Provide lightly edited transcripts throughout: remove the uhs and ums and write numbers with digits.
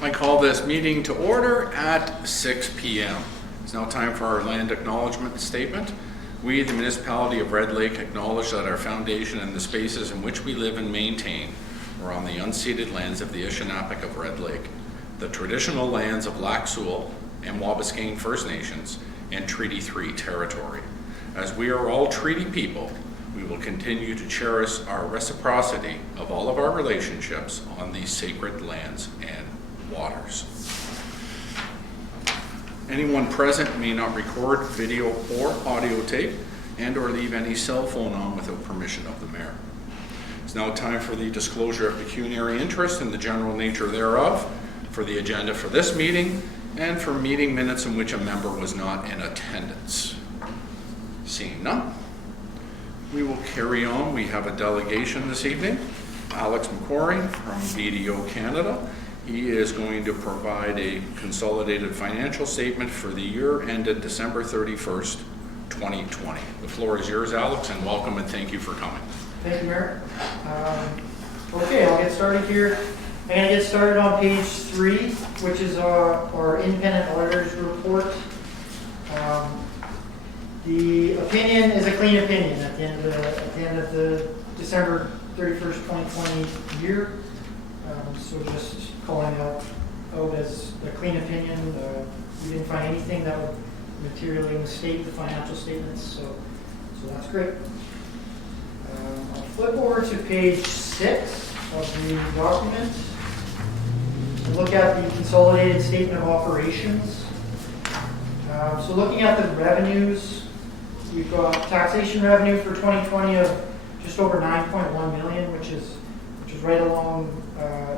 I call this meeting to order at 6 p.m. It's now time for our land acknowledgement statement. We, the Municipality of Red Lake, acknowledge that our foundation and the spaces in which we live and maintain are on the unceded lands of the Anishinaabe of Red Lake, the traditional lands of Lac Seul and Wabascane First Nations, and Treaty 3 territory. As we are all treaty people, we will continue to cherish our reciprocity of all of our relationships on these sacred lands and waters. Anyone present may not record video or audio tape and/or leave any cell phone on without permission of the mayor. It's now time for the disclosure of pecuniary interest and the general nature thereof, for the agenda for this meeting, and for meeting minutes in which a member was not in attendance. Seeing none, we will carry on. We have a delegation this evening. Alex McQuarrie from BDO Canada. He is going to provide a consolidated financial statement for the year ended December 31st, 2020. The floor is yours, Alex, and welcome and thank you for coming. Thank you, Mayor. Okay, I'll get started here. I'm going to get started on page 3, which is our independent auditor's report. The opinion is a clean opinion at the end of the December 31st, 2020 year. So just calling out as a clean opinion. We didn't find anything that would materially mistake the financial statements, so that's great. I'll flip over to page 6 of the document and look at the consolidated statement of operations. So looking at the revenues, we've got taxation revenue for 2020 of just over 9.1 million, which is right along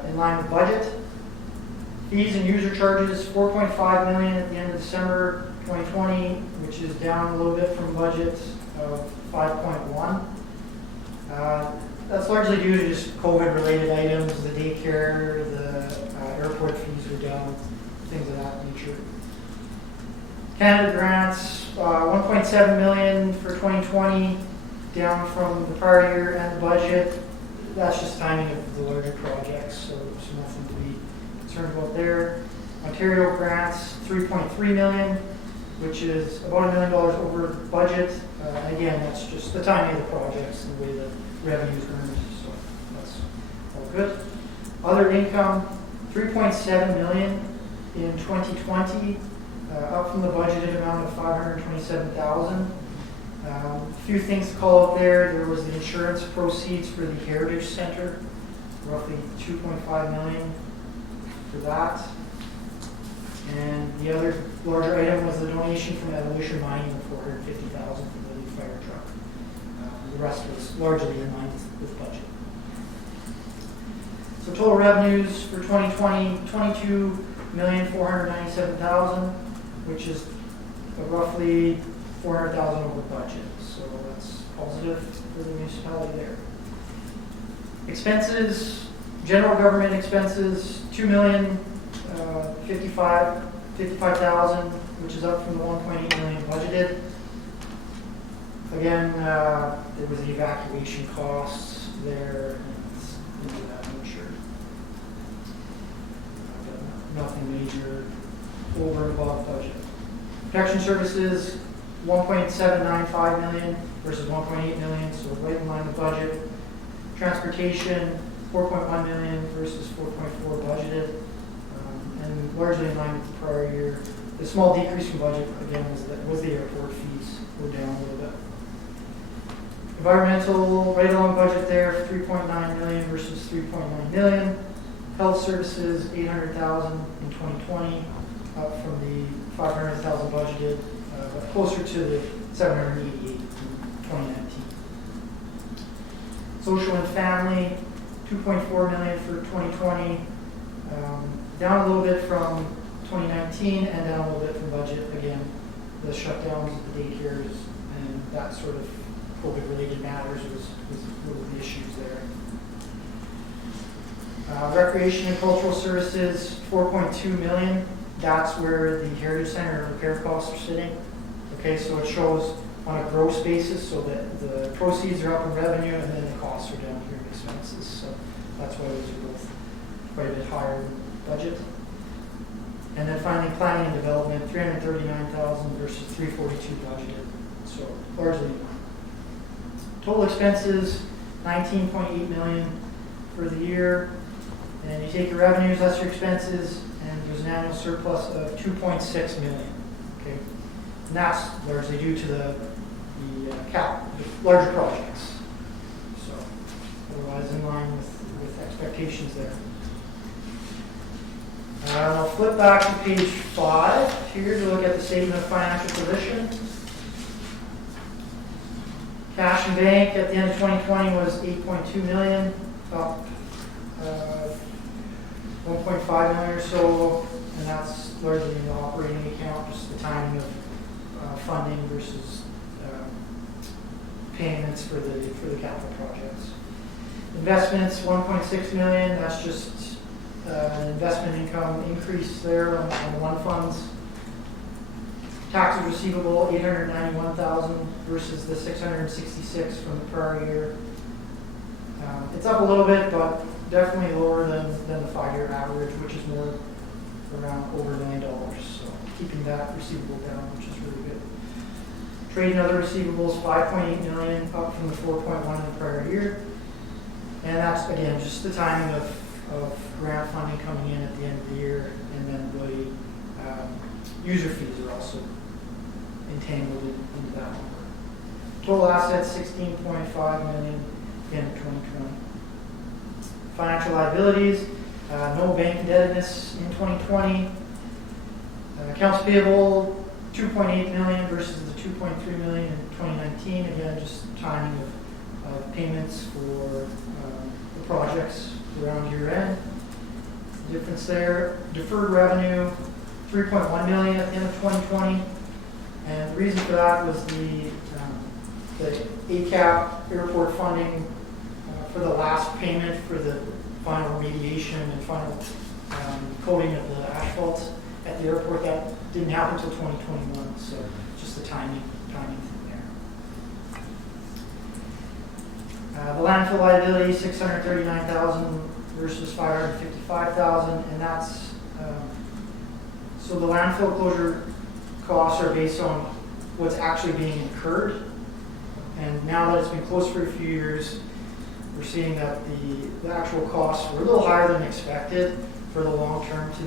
in line with budget. Fees and user charges 4.5 million at the end of December 2020, which is down a little bit from budget of 5.1. That's largely due to just COVID-related items, the daycare, the airport fees are down, things of that nature. Canada grants, 1.7 million for 2020, down from the prior year and the budget. That's just timing of the larger projects, so nothing to be concerned about there. Ontario grants, 3.3 million, which is about $1 million over budget. Again, that's just the timing of the projects and the way the revenues earned, so that's all good. Other income, 3.7 million in 2020, up from the budgeted amount of 527,000. A few things to call out there. There was the insurance proceeds for the Heritage Center, roughly 2.5 million for that. And the other larger item was the donation from Evolution Mining of 450,000 for the new fire truck. The rest was largely in line with budget. So total revenues for 2020, 22,497,000, which is roughly 400,000 over budget. So that's positive for the municipality there. Expenses, general government expenses, 2,055,000, which is up from the 1.8 million budgeted. Again, there was the evacuation costs there, and things of that nature. Nothing major over and above budget. Protection services, 1.795 million versus 1.8 million, so right in line with budget. Transportation, 4.1 million versus 4.4 budgeted, and largely in line with the prior year. The small decrease in budget, again, was the airport fees were down a little bit. Environmental, right along budget there, 3.9 million versus 3.9 million. Health services, 800,000 in 2020, up from the 500,000 budgeted, but closer to the 788 in 2019. Social and family, 2.4 million for 2020, down a little bit from 2019 and down a little bit from budget. Again, the shutdowns of the daycares and that sort of COVID-related matters was one of the issues there. Recreation and cultural services, 4.2 million. That's where the Heritage Center repair costs are sitting. Okay, so it shows on a gross basis, so that the proceeds are up in revenue and then the costs are down here in expenses. So that's why those are both quite a bit higher than budget. And then finally, planning and development, $339,000 versus $342 budgeted. So largely in line. Total expenses, $19.8 million for the year. And you take your revenues less your expenses, and there's an annual surplus of $2.6 million. Okay, and that's largely due to the larger projects. So otherwise, in line with expectations there. I'll flip back to page 5 here to look at the statement of financial position. Cash and bank at the end of 2020 was $8.2 million, up 1.5 million or so, and that's largely in the operating account, just the timing of funding versus payments for the capital projects. Investments, 1.6 million. That's just investment income increase there on the one funds. Taxes receivable, 891,000 versus the 666 from the prior year. It's up a little bit, but definitely lower than the 5-year average, which is more around over $1 million. So keeping that receivable down, which is really good. Trade and other receivables, 5.8 million, up from the 4.1 in the prior year. And that's, again, just the timing of grant funding coming in at the end of the year, and then the user fees are also entangled into that number. Total assets, 16.5 million at the end of 2020. Financial liabilities, no bank indebtedness in 2020. Accounts payable, 2.8 million versus the 2.3 million in 2019. Again, just timing of payments for the projects around year end. Difference there. Deferred revenue, 3.1 million at the end of 2020. And the reason for that was the ACAP airport funding for the last payment for the final remediation and final coating of the asphalt at the airport. That didn't happen until 2021, so just the timing thing there. The landfill liability, 639,000 versus 555,000, and that's so the landfill closure costs are based on what's actually being incurred. And now that it's been closed for a few years, we're seeing that the actual costs were a little higher than expected for the long term to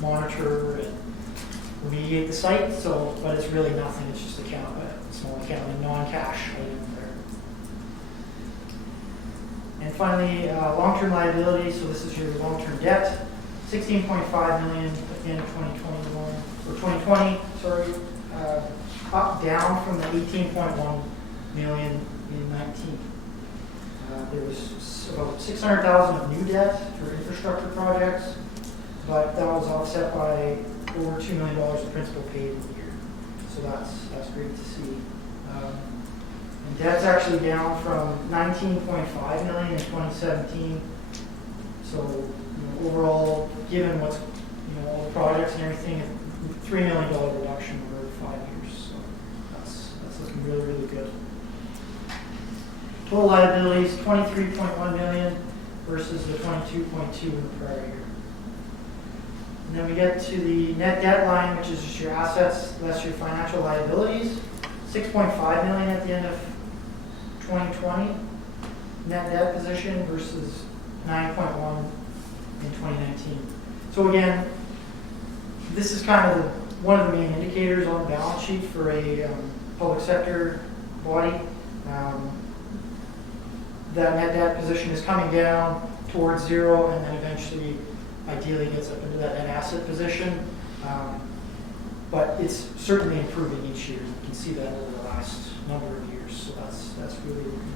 monitor and remediate the site. So, but it's really nothing. It's just a small accounting, non-cash item there. And finally, long-term liability. So this is your long-term debt, 16.5 million at the end of 2021 or 2020. Sorry, down from the 18.1 million in 19. There was about 600,000 of new debt for infrastructure projects, but that was offset by over $2 million of principal paid in the year. So that's great to see. And debt's actually down from 19.5 million in 2017. So overall, given what's all the projects and everything, $3 million reduction over 5 years. So that's looking really, really good. Total liabilities, 23.1 million versus the 22.2 in the prior year. And then we get to the net debt line, which is just your assets less your financial liabilities. 6.5 million at the end of 2020 net debt position versus 9.1 in 2019. So again, this is kind of one of the main indicators on the balance sheet for a public sector body. That net debt position is coming down towards zero, and then eventually, ideally, gets up into that net asset position. But it's certainly improving each year. You can see that over the last number of years. So that's really looking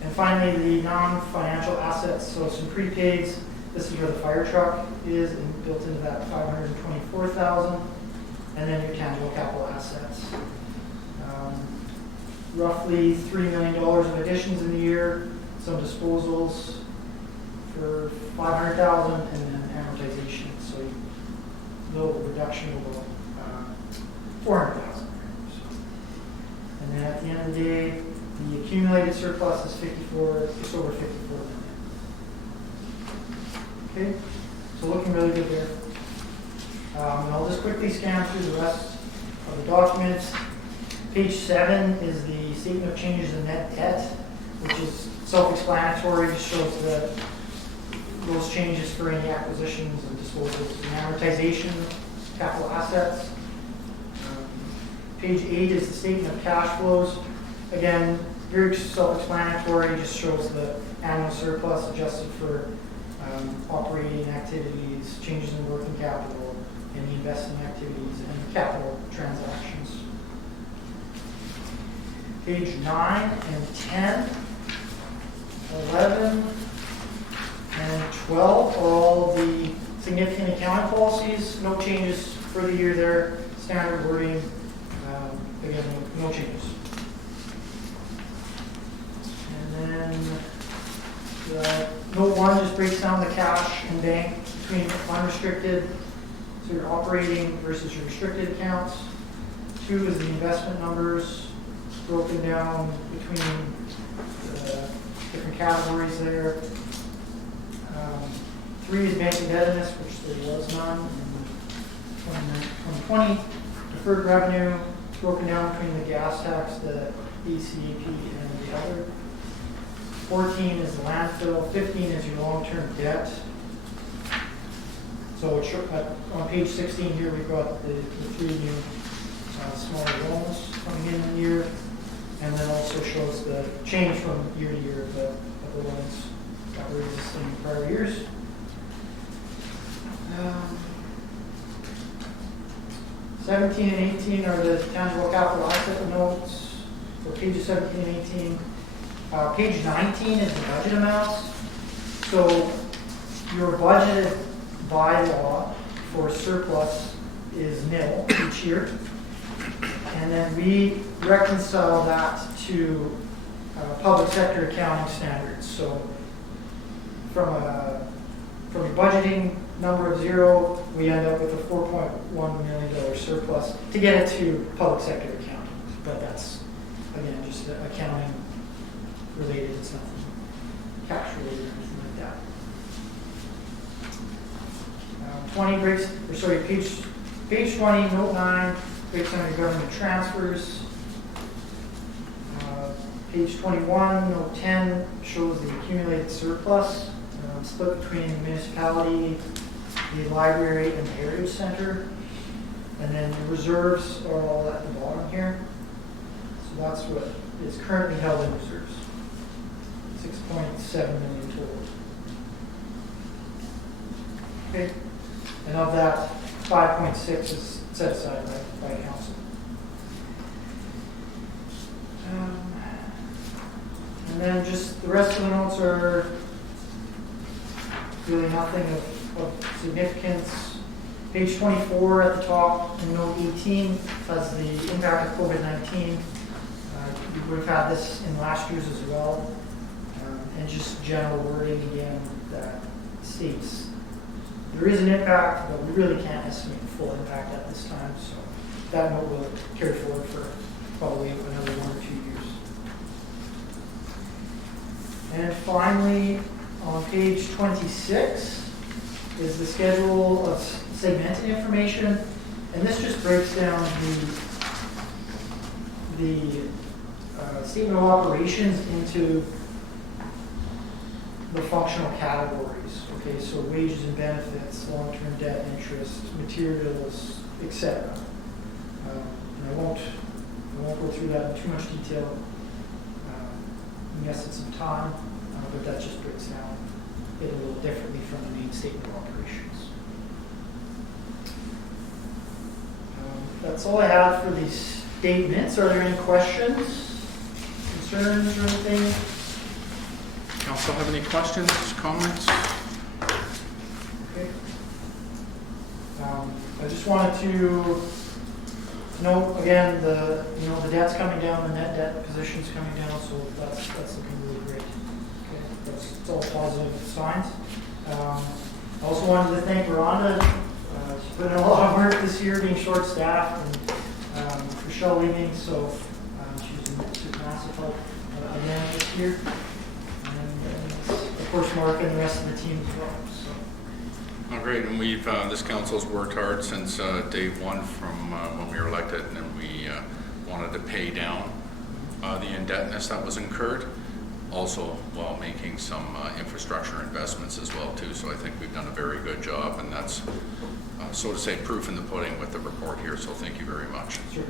good. And finally, the non-financial assets. So some prepaids. This is where the fire truck is, and built into that 524,000, and then your tangible capital assets. Roughly $3 million of additions in the year, some disposals for 500,000, and then amortization. So a little reduction of about 400,000. And then at the end of the day, the accumulated surplus is just over 54 million. Okay, so looking really good there. And I'll just quickly scan through the rest of the documents. Page 7 is the statement of changes in net debt, which is self-explanatory, just shows that those changes for any acquisitions and disposals and amortization, capital assets. Page 8 is the statement of cash flows. Again, very self-explanatory, just shows the annual surplus adjusted for operating activities, changes in working capital, any investing activities, and capital transactions. Page 9 and 10, 11, and 12 are all the significant accounting policies. No changes for the year there. Standard wording. Again, no changes. And then note 1 just breaks down the cash and bank between unrestricted, so your operating versus your restricted accounts. 2 is the investment numbers broken down between the different categories there. 3 is bank indebtedness, which there was none in 2020. Deferred revenue broken down between the gas tax, the DCAP, and the other. 14 is the landfill. 15 is your long-term debt. So on page 16 here, we've got the 3 new smaller loans coming in the year, and then also shows the change from year to year of the loans that were existing in prior years. 17 and 18 are the tangible capital asset notes for pages 17 and 18. Page 19 is the budget amounts. So your budgeted bylaw for surplus is nil each year. And then we reconcile that to public sector accounting standards. So from a budgeting number of 0, we end up with a $4.1 million surplus to get it to public sector accounting. But that's, again, just accounting related. It's nothing cash related or anything like that. Page 20, note 9, breaks down your government transfers. Page 21, note 10, shows the accumulated surplus split between the municipality, the library, and the heritage center. And then the reserves are all at the bottom here. So that's what is currently held in reserves. 6.7 million total. Okay. And of that, 5.6 is set aside by council. And then just the rest of the notes are really nothing of significance. Page 24 at the top in note 18 has the impact of COVID-19. You would have had this in last year's as well. And just general wording again that states there is an impact, but we really can't estimate the full impact at this time. So that note will carry forward for probably another 1 or 2 years. And finally, on page 26 is the schedule of segmented information, and this just breaks down the statement of operations into the functional categories. Okay, so wages and benefits, long-term debt, interest, materials, etc. And I won't go through that in too much detail. Yes, it's some time, but that just breaks down it a little differently from the main statement of operations. That's all I have for these statements. Are there any questions, concerns, or anything? Council have any questions, comments? Okay. I just wanted to note again the debt's coming down, the net debt position's coming down, so that's looking really great. Okay, it's all positive signs. I also wanted to thank Rhonda. She's put in a lot of work this year, being short-staffed, and Michelle leaving, so she's been massive help again this year. And of course, Mark and the rest of the team as well. So Oh, great, and we've, this council's worked hard since day one from when we were elected, and we wanted to pay down the indebtedness that was incurred, also while making some infrastructure investments as well too. So I think we've done a very good job, and that's, so to say, proof in the pudding with the report here, so thank you very much. Sure.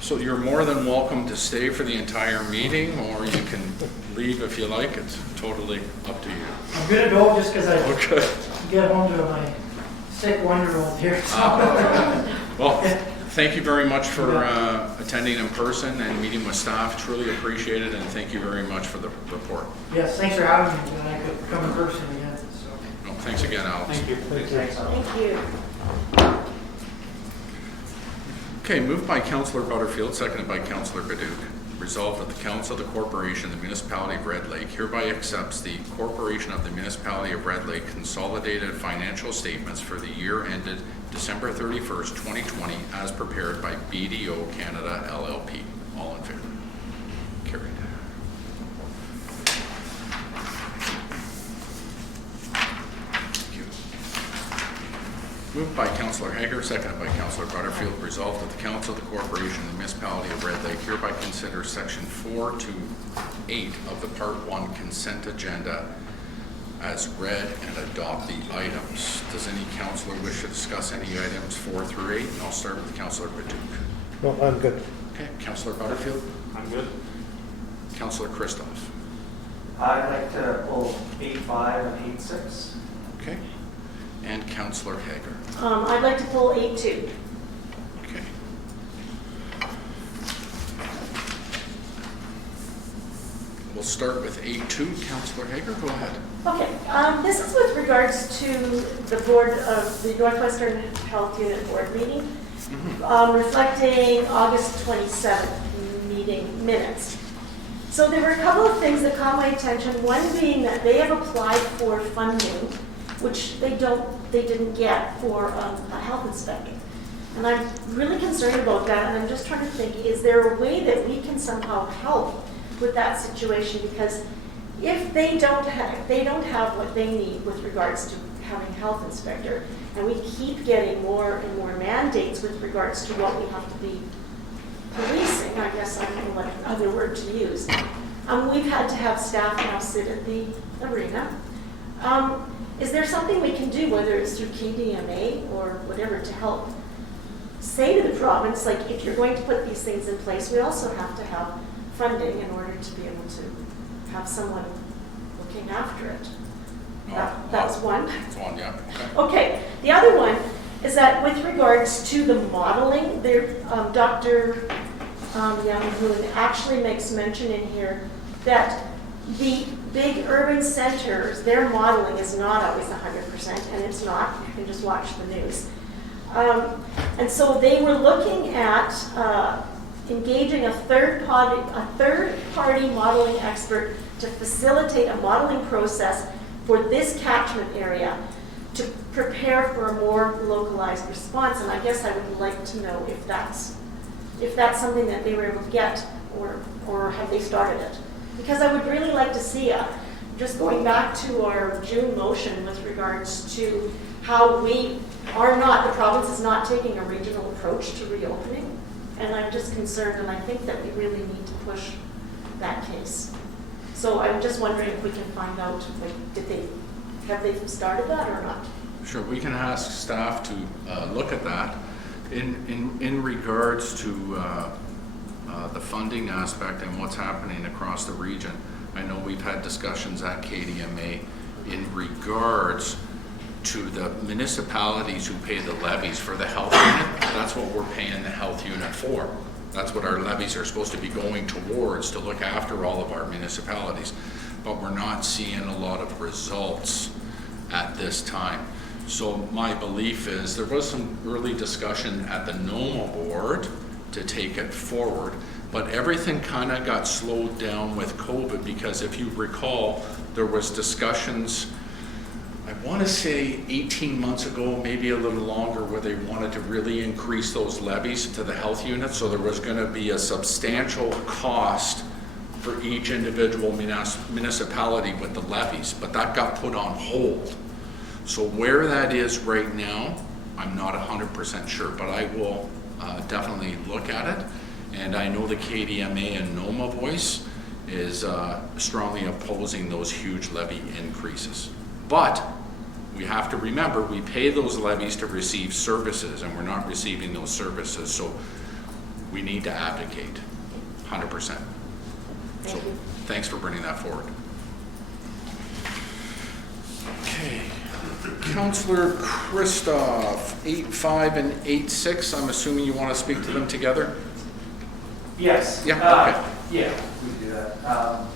So you're more than welcome to stay for the entire meeting, or you can leave if you like. It's totally up to you. I'm gonna go just because I Okay. get home to my sick 1-year-old here. So. Well, thank you very much for attending in person and meeting with staff. Truly appreciate it, and thank you very much for the report. Yes, thanks for having me. And I could come in person again. So. No, thanks again, Alex. Thank you. Thank you. Okay, moved by Councillor Butterfield, seconded by Councillor Baduch. Resolved that the Council of the Corporation of the Municipality of Red Lake hereby accepts the Corporation of the Municipality of Red Lake consolidated financial statements for the year ended December 31st, 2020, as prepared by BDO Canada LLP. All in favor? Carried. Thank you. Moved by Councillor Hager, seconded by Councillor Butterfield. Resolved that the Council of the Corporation of the Municipality of Red Lake hereby consider Section 4 to 8 of the Part 1 consent agenda as read and adopt the items. Does any councillor wish to discuss any items 4 through 8? And I'll start with Councillor Baduch. No, I'm good. Okay, Councillor Butterfield. I'm good. Councillor Christoph. I'd like to pull 8.5 and 8.6. Okay. And Councillor Hager. I'd like to pull 8.2. Okay. We'll start with 8.2. Councillor Hager, go ahead. Okay, this is with regards to the board of the Northwestern Health Unit Board meeting, reflecting August 27th meeting minutes. So there were a couple of things that caught my attention. One being that they have applied for funding, which they didn't get for a health inspector. And I'm really concerned about that, and I'm just trying to think, is there a way that we can somehow help with that situation? Because if they don't have what they need with regards to having a health inspector, and we keep getting more and more mandates with regards to what we have to be policing, I guess I don't know what other word to use. We've had to have staff now sit at the arena. Is there something we can do, whether it's through KDMA or whatever, to help say to the province, like, if you're going to put these things in place, we also have to have funding in order to be able to have someone looking after it. That's one. That's one, yeah. Okay, the other one is that with regards to the modeling, there, Dr. Young actually makes mention in here that the big urban centers, their modeling is not always 100%, and it's not. You can just watch the news. And so they were looking at engaging a third-party modeling expert to facilitate a modeling process for this catchment area to prepare for a more localized response. And I guess I would like to know if that's something that they were able to get, or have they started it? Because I would really like to see just going back to our June motion with regards to how the province is not taking a regional approach to reopening. And I'm just concerned, and I think that we really need to push that case. So I'm just wondering if we can find out, like, have they started that or not? Sure, we can ask staff to look at that. In regards to the funding aspect and what's happening across the region, I know we've had discussions at KDMA in regards to the municipalities who pay the levies for the health unit. That's what we're paying the health unit for. That's what our levies are supposed to be going towards, to look after all of our municipalities. But we're not seeing a lot of results at this time. So my belief is there was some early discussion at the NOMA board to take it forward, but everything kind of got slowed down with COVID, because if you recall, there was discussions, I want to say 18 months ago, maybe a little longer, where they wanted to really increase those levies to the health units. So there was going to be a substantial cost for each individual municipality with the levies, but that got put on hold. So where that is right now, I'm not 100% sure, but I will definitely look at it. And I know the KDMA and NOMA voice is strongly opposing those huge levy increases. But we have to remember, we pay those levies to receive services, and we're not receiving those services, so we need to advocate, 100%. Thank you. Thanks for bringing that forward. Okay. Councillor Christoph, 8.5 and 8.6, I'm assuming you want to speak to them together? Yes. Yeah, okay. Yeah, we can do that.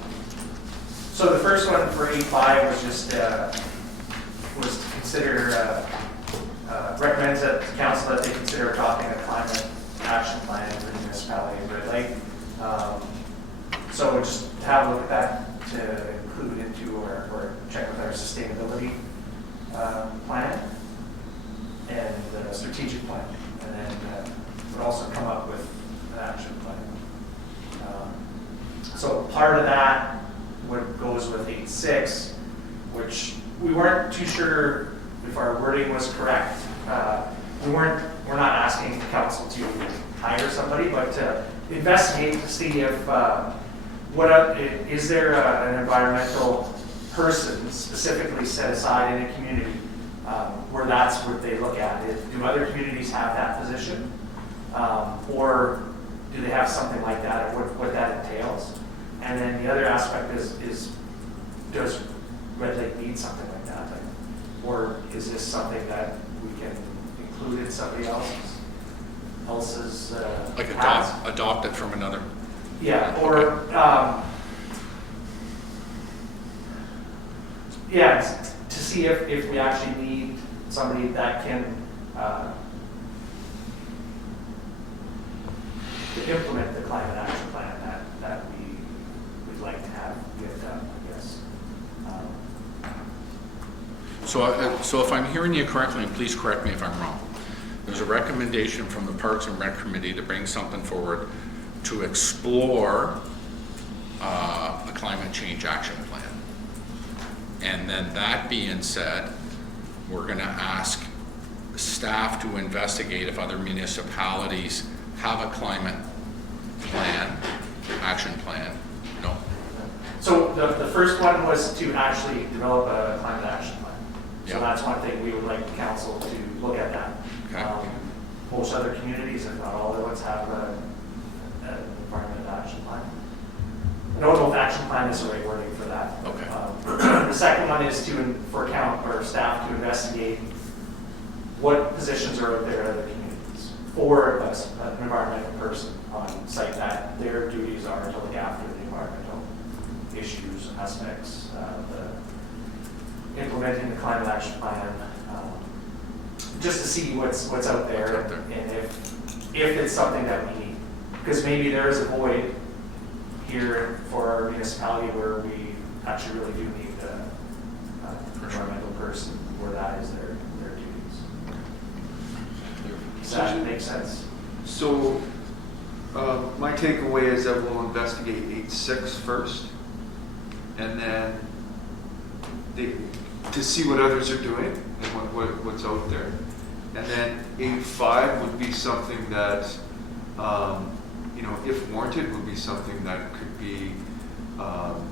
So the first one for 8.5 was just, was to consider, recommends that the council that they consider adopting a climate action plan for the municipality of Red Lake. So just have a look at that to include into or check with our sustainability plan and the strategic plan, and then we'll also come up with an action plan. So part of that what goes with 8.6, which we weren't too sure if our wording was correct. We're not asking the council to hire somebody, but to investigate to see if is there an environmental person specifically set aside in a community where that's what they look at. Do other communities have that position, or do they have something like that, or what that entails? And then the other aspect is does Red Lake need something like that, or is this something that we can include in somebody else's Like task? adopt it from another. Yeah, or to see if we actually need somebody that can to implement the climate action plan that we would like to have with them, I guess. So if I'm hearing you correctly, and please correct me if I'm wrong, there's a recommendation from the Parks and Rec Committee to bring something forward to explore a climate change action plan. And then that being said, we're going to ask staff to investigate if other municipalities have a climate plan, action plan. No? So the first one was to actually develop a climate action plan. So Yeah. that's one thing we would like the council to look at that. Okay. Most other communities, if not all the ones, have an environmental action plan. I don't know if action plan is the right wording for that. Okay. The second one is for staff to investigate what positions are out there in other communities for an environmental person on site that their duties are to look after the environmental issues, aspects, implementing the climate action plan, just to see what's out there, and if it's something that we need. Because maybe there is a void here for our municipality where we actually really do need an environmental person where that is their duties. Does that make sense? So my takeaway is that we'll investigate 8.6 first, and then to see what others are doing and what's out there. And then 8.5 would be something that, if warranted, would be something that could be an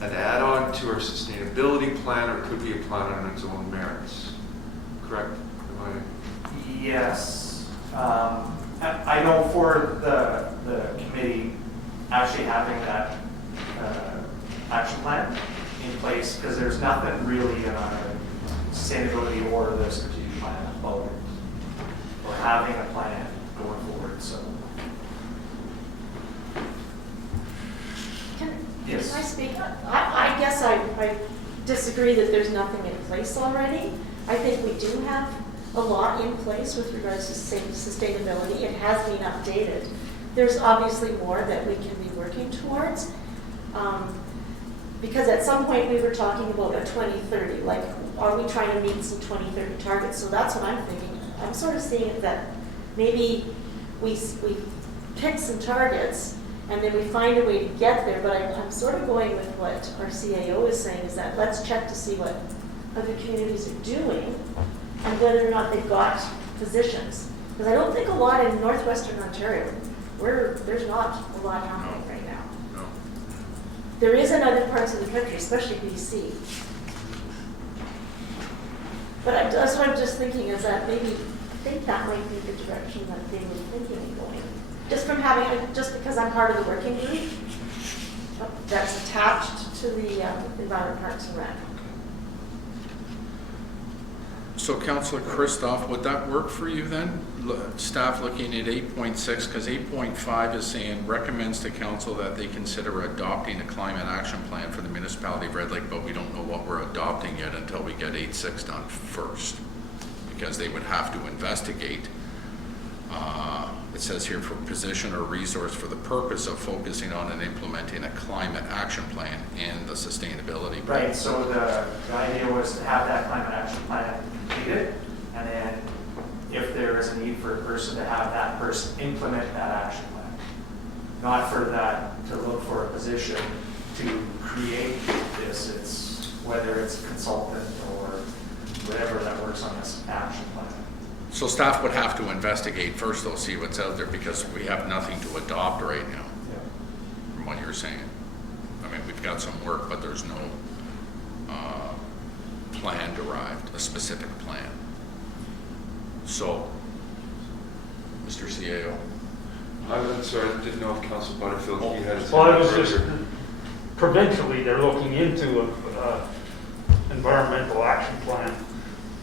add-on to our sustainability plan, or it could be a plan on its own merits. Correct? Yes. I know for the committee actually having that action plan in place, because there's nothing really in our sustainability or the strategic plan about it, or having a plan going forward. So yes. Can I speak? I guess I disagree that there's nothing in place already. I think we do have a lot in place with regards to sustainability. It has been updated. There's obviously more that we can be working towards. Because at some point we were talking about a 2030, like, are we trying to meet some 2030 targets? So that's what I'm thinking. I'm sort of seeing it that maybe we pick some targets and then we find a way to get there, but I'm sort of going with what our CAO is saying, is that let's check to see what other communities are doing and whether or not they've got positions. Because I don't think a lot in northwestern Ontario, there's not a lot happening right now. No. There is in other parts of the country, especially BC. But that's what I'm just thinking, is that maybe I think that might be the direction that they were thinking of going. Just from having, just because I'm part of the working group that's attached to the Environment Parks and Rec. So Councillor Christoph, would that work for you then? Staff looking at 8.6, because 8.5 is saying recommends to council that they consider adopting a climate action plan for the municipality of Red Lake, but we don't know what we're adopting yet until we get 8.6 done first, because they would have to investigate. It says here for position or resource for the purpose of focusing on and implementing a climate action plan and the sustainability. Right, so the idea was to have that climate action plan completed, and then if there is a need for a person to have that person implement that action plan. Not for that, to look for a position to create this, it's whether it's a consultant or whatever that works on this action plan. So staff would have to investigate first, they'll see what's out there, because we have nothing to adopt right now, from what you're saying. I mean, we've got some work, but there's no plan derived, a specific plan. So, Mr. CAO. I'm sorry, I didn't know if Council Butterfield, he had his. Well, I was just, provincially, they're looking into a environmental action plan.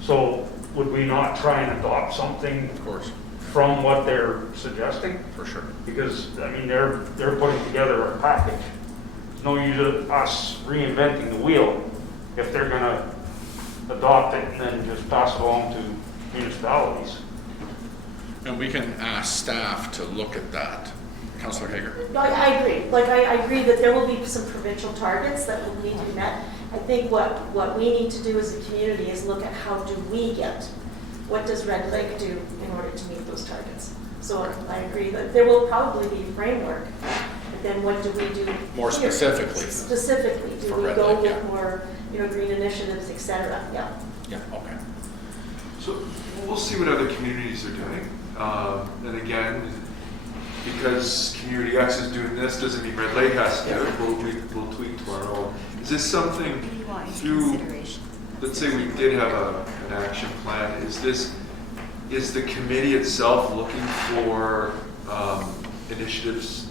So would we not try and adopt something Of course, from what they're suggesting? for sure. Because, I mean, they're putting together a package. There's no use of us reinventing the wheel if they're gonna adopt it and then just pass it along to municipalities. And we can ask staff to look at that. Councillor Hager. No, I agree. Like, I agree that there will be some provincial targets that will need to be met. I think what we need to do as a community is look at how do we get, what does Red Lake do in order to meet those targets? So I agree that there will probably be a framework, but then what do we do? More here? specifically. Specifically, do For we Red go Lake, with yeah. more, green initiatives, et cetera? Yeah. Yeah, okay. So we'll see what other communities are doing. And again, because Community X is doing this, doesn't mean Red Lake has to do it. We'll tweak to our own. Is this something through, let's say we did have an action plan, is the committee itself looking for initiatives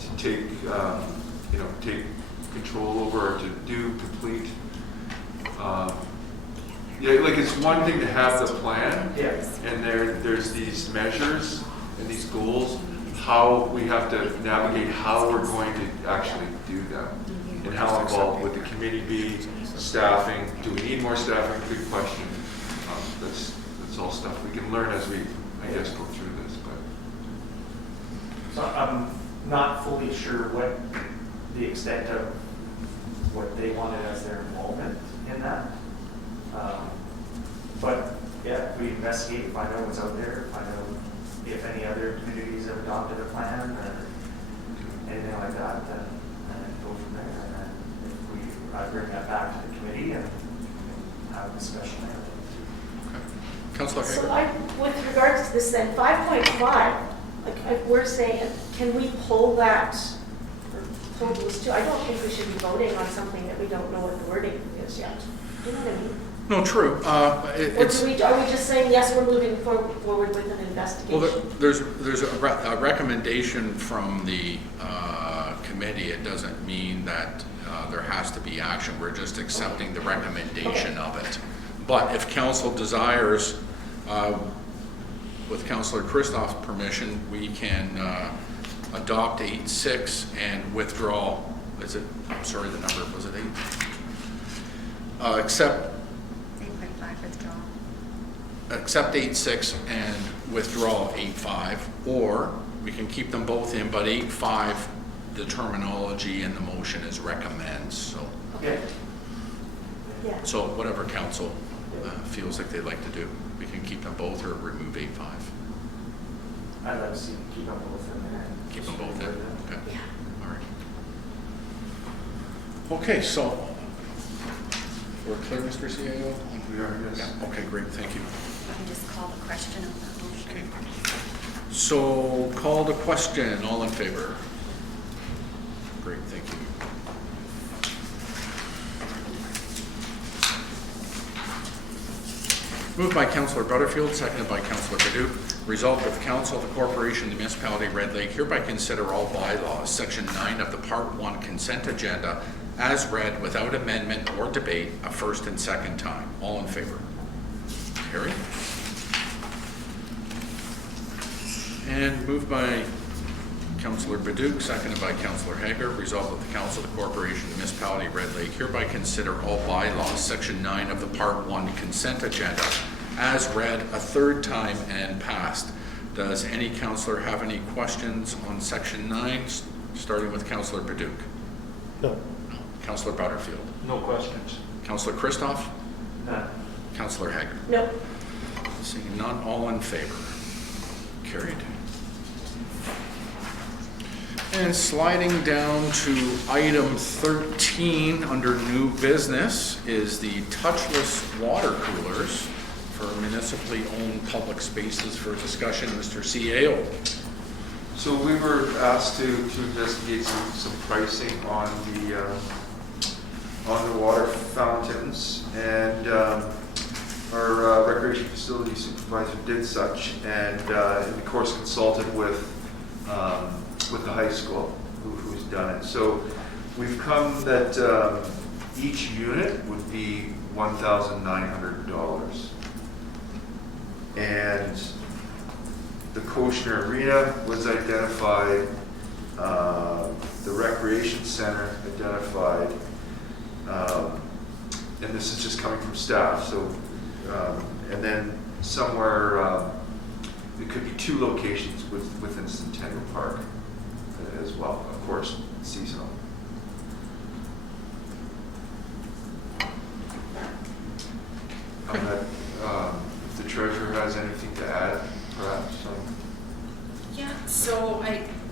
to take, take control over or to do complete? Yeah, like it's one thing to have the plan, and there's these measures and these goals, how we have to navigate how we're going to actually do them, and how involved would the committee be, staffing, do we need more staffing, good question. That's all stuff we can learn as we, I guess, go through this. But So I'm not fully sure what the extent of what they wanted as their involvement in that. But yeah, we investigate, find out what's out there, find out if any other communities have adopted a plan or anything like that, and go from there. And then if I bring that back to the committee and have a discussion there. Okay. Councillor Hager. So with regards to this then, 5.5, like we're saying, can we pull that, or pull those two? I don't think we should be voting on something that we don't know what the wording is yet. Do you know what I mean? No, true. Or It's, are we just saying, yes, we're moving forward with an investigation? well, there's a recommendation from the committee. It doesn't mean that there has to be action. We're just accepting the recommendation of it. But if council desires, with Councillor Christoph's permission, we can adopt 8.6 and withdraw, I'm sorry, the number, was it 8? Accept 8.6 and withdraw 8.5, or we can keep them both in, but 8.5, the terminology in the motion is recommends, so. Okay. Yeah. So whatever council feels like they'd like to do, we can keep them both or remove 8.5. I'd like to see keep them both in there. Keep them both in, Okay, so, we're clear, Mr. CAO? We are, yes. Yeah, okay, great, thank you. I can just call the question of the Okay. motion. So, call the question, all in favor? Great, thank you. Moved by Councillor Butterfield, seconded by Councillor Padu. Resolved that the Council of the Corporation of the Municipality of Red Lake hereby consider all bylaws, Section 9 of the Part 1 consent agenda as read without amendment or debate a first and second time. All in favor? Carried. And moved by Councillor Baduke, seconded by Councillor Hager. Resolved that the Council of the Corporation of the Municipality of Red Lake hereby consider all bylaws, Section 9 of the Part 1 consent agenda as read a third time and passed. Does any councillor have any questions on Section 9, starting with Councillor Baduke? No. Councillor Butterfield? No questions. Councillor Christoph? None. Councillor Hager? No, Seeing none, all in favor? Carried. And sliding down to item 13 under new business is the touchless water coolers for municipally owned public spaces for discussion. Mr. CAO. So we were asked to investigate some pricing on the water fountains, and our recreation facility supervisor did such, and of course consulted with the high school who's done it. So we've come that each unit would be $1,900, and the Koshner Arena was identified, the recreation center identified, and this is just coming from staff. So, and then somewhere, it could be 2 locations within Centennial Park as well, of course, seasonal. On that, if the treasurer has anything to add, perhaps. Yeah, so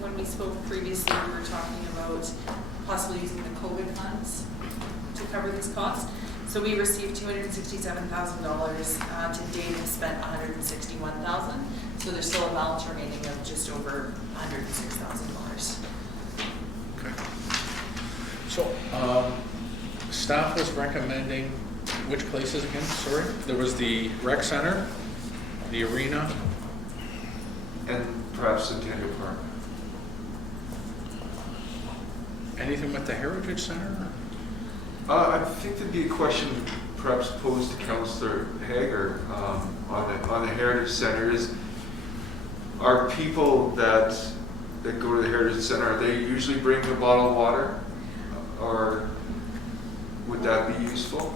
when we spoke previously, we were talking about possibly using the COVID funds to cover these costs. So we received $267,000. To date, have spent $161,000. So there's still a balance remaining of just over $106,000. Okay. So, staff was recommending which places again? Sorry? There was the rec center, the arena. And perhaps Centennial Park. Anything with the Heritage Center? I think there'd be a question perhaps posed to Councillor Hager on the Heritage Center is, are people that go to the Heritage Center, are they usually bringing a bottle of water? Or would that be useful?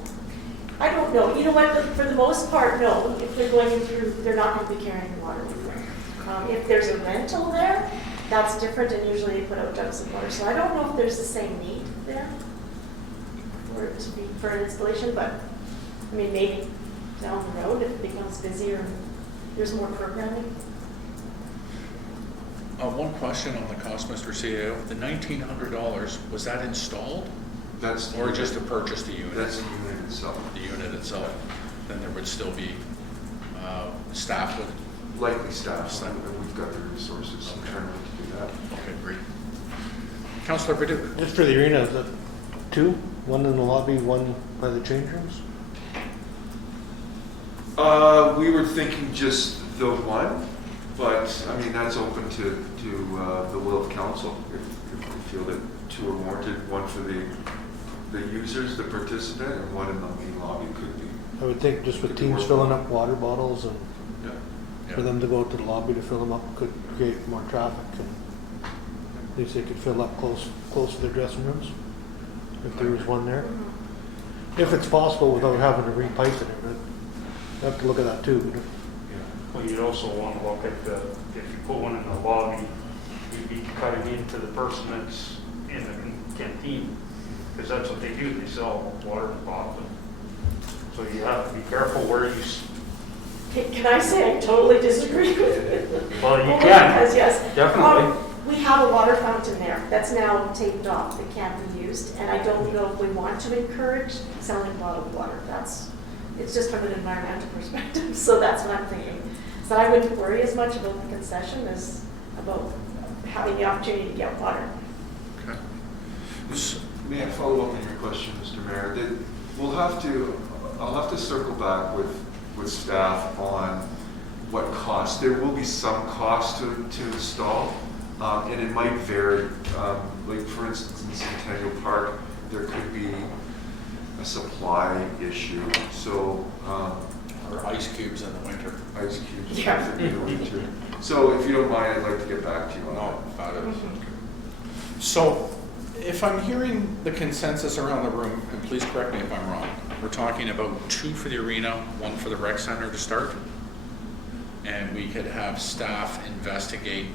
I don't know. You know what, for the most part, no. If they're going through, they're not going to be carrying water with them. If there's a rental there, that's different, and usually they put out jugs of water. So I don't know if there's the same need there for it to be for an installation, but I mean, maybe down the road if it becomes busier and there's more programming. One question on the cost, Mr. CAO. The $1,900, was that installed? That's the Or unit. just to purchase the unit? That's the unit itself. The unit itself. Then there would still be staff with. Likely staff, Staff. and we've got the resources internally to do that. Okay, great. Councillor Perdue. Just for the arena, is that 2? One in the lobby, one by the change rooms? We were thinking just the one, but I mean, that's open to the will of council. If we feel that 2 are warranted, one for the users, the participant, and one in the main lobby could be. I would think just with Could be teams more filling fun. up water bottles and Yeah. for them to go out to the lobby to fill them up could create more traffic. And at least they could fill up close to their dressing rooms if there was one there. If it's possible without having to repipe it. We have to look at that too. Well, you'd also want to look at if you put one in the lobby, you'd be cutting into the person that's in the canteen, because that's what they do, they sell water and bottle. So you have to be careful where you, Can I say I totally disagree with you? well, you Only can, because, yes. definitely. we have a water fountain there that's now taped off, that can't be used, and I don't know if we want to encourage selling bottled water. It's just from an environmental perspective, so that's what I'm thinking. So I wouldn't worry as much about the concession as about having the opportunity to get water. Okay. May I follow up on your question, Mr. Mayor? I'll have to circle back with staff on what cost. There will be some cost to install, and it might vary. Like for instance, in Centennial Park, there could be a supply issue. So, Or ice cubes in the winter. ice cubes. Yeah. in the winter. So if you don't mind, I'd like to get back to you on that. No, about it. So, if I'm hearing the consensus around the room, and please correct me if I'm wrong, we're talking about 2 for the arena, 1 for the rec center to start? And we could have staff investigate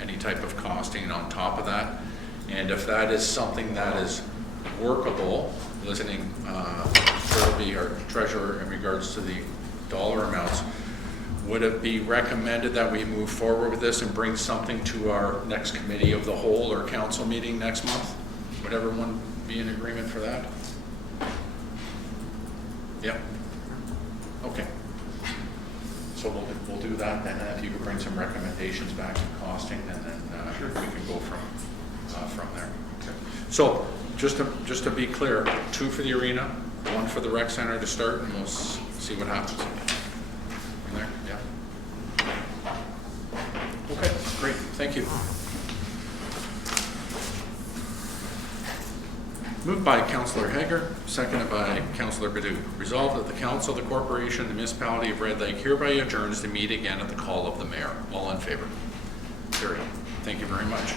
any type of costing on top of that. And if that is something that is workable, listening Shirley, our treasurer, in regards to the dollar amounts, would it be recommended that we move forward with this and bring something to our next committee of the whole or council meeting next month? Would everyone be in agreement for that? Yep. Okay. So we'll do that then, and if you could bring some recommendations back to costing, and then we can go from there. So just to be clear, 2 for the arena, 1 for the rec center to start, and we'll see what happens. From there, yeah. Okay, great, thank you. Moved by Councillor Hager, seconded by Councillor Badoo. Resolved that the Council of the Corporation, the Municipality of Red Lake hereby adjourns to meet again at the call of the Mayor. All in favor? Carried. Thank you very much.